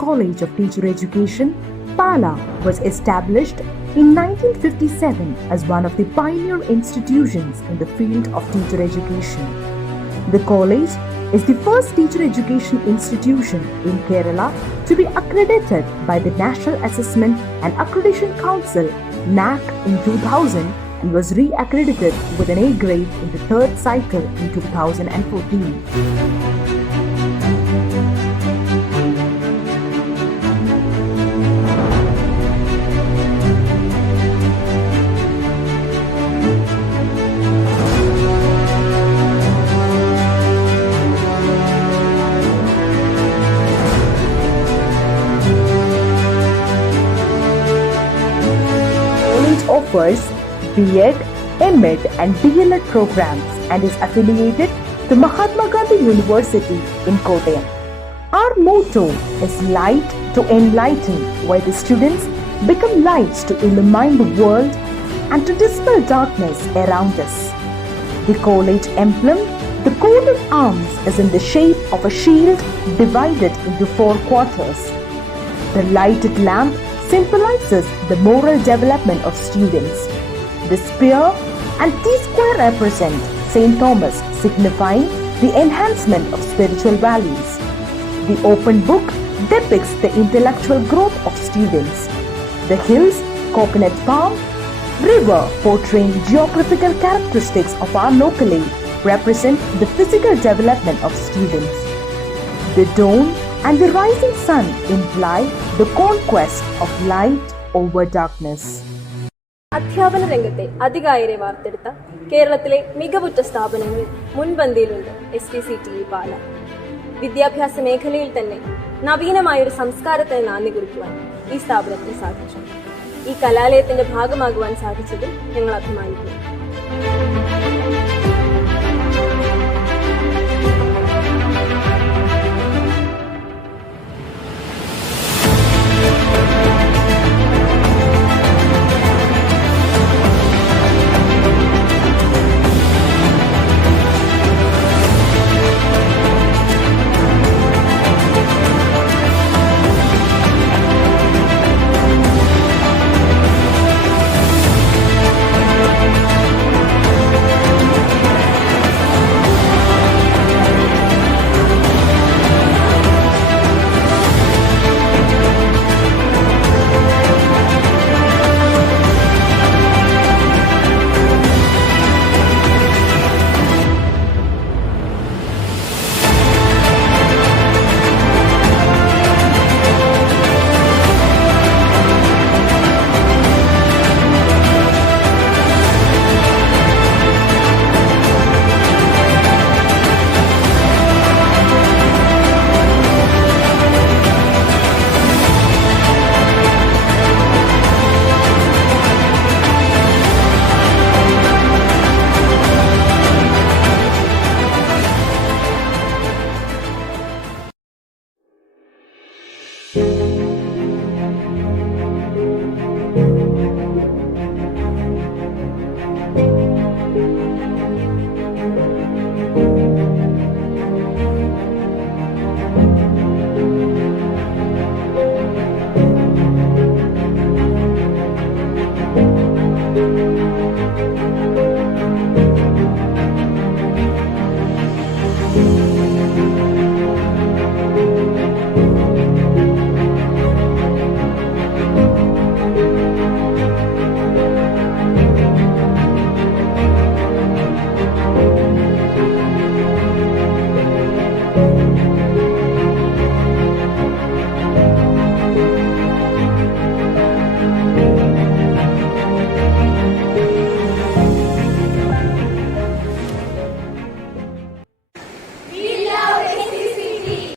College of Teacher Education, Pala, was established in 1957 as one of the pioneer institutions in the field of teacher education. The college is the first teacher education institution in Kerala to be accredited by the National Assessment and Accreditation Council (NAAC) in 2000 and was re-accredited with an A grade in the third cycle in 2014. Offers B.Ed, M.Ed and D.El.Ed programs and is affiliated to Mahatma Gandhi University in Kottayam. Our motto is Light to Enlighten, where the students become lights to illumine the world and to dispel darkness around us. The college emblem, the coat of arms, is in the shape of a shield divided into 4 quarters. The lighted lamp symbolizes the moral development of students. The spear and T-square represent St. Thomas, signifying the enhancement of spiritual values. The open book depicts the intellectual growth of students. The hills, coconut palm, river portraying geographical characteristics of our locale represent the physical development of students. The dome and the rising sun imply the conquest of light over darkness. അധ്യാപന രംഗത്തെ അധികായരെ വാർത്തെടുത്ത കേരളത്തിലെ മികവുറ്റ സ്ഥാപനങ്ങളിൽ മുൻപന്തിയിലുണ്ട് STCTE പാല. വിദ്യാഭ്യാസ മേഖലയിൽ തന്നെ നവീനമായൊരു സംസ്കാരത്തിന് നാന്ദി കുറിക്കുവാൻ ഈ സ്ഥാപനത്തിന് സാധിച്ചു. ഈ കലാലയത്തിന്റെ ഭാഗമാകുവാൻ സാധിച്ചതിൽ ഞങ്ങൾ അഭിമാനിക്കുന്നു.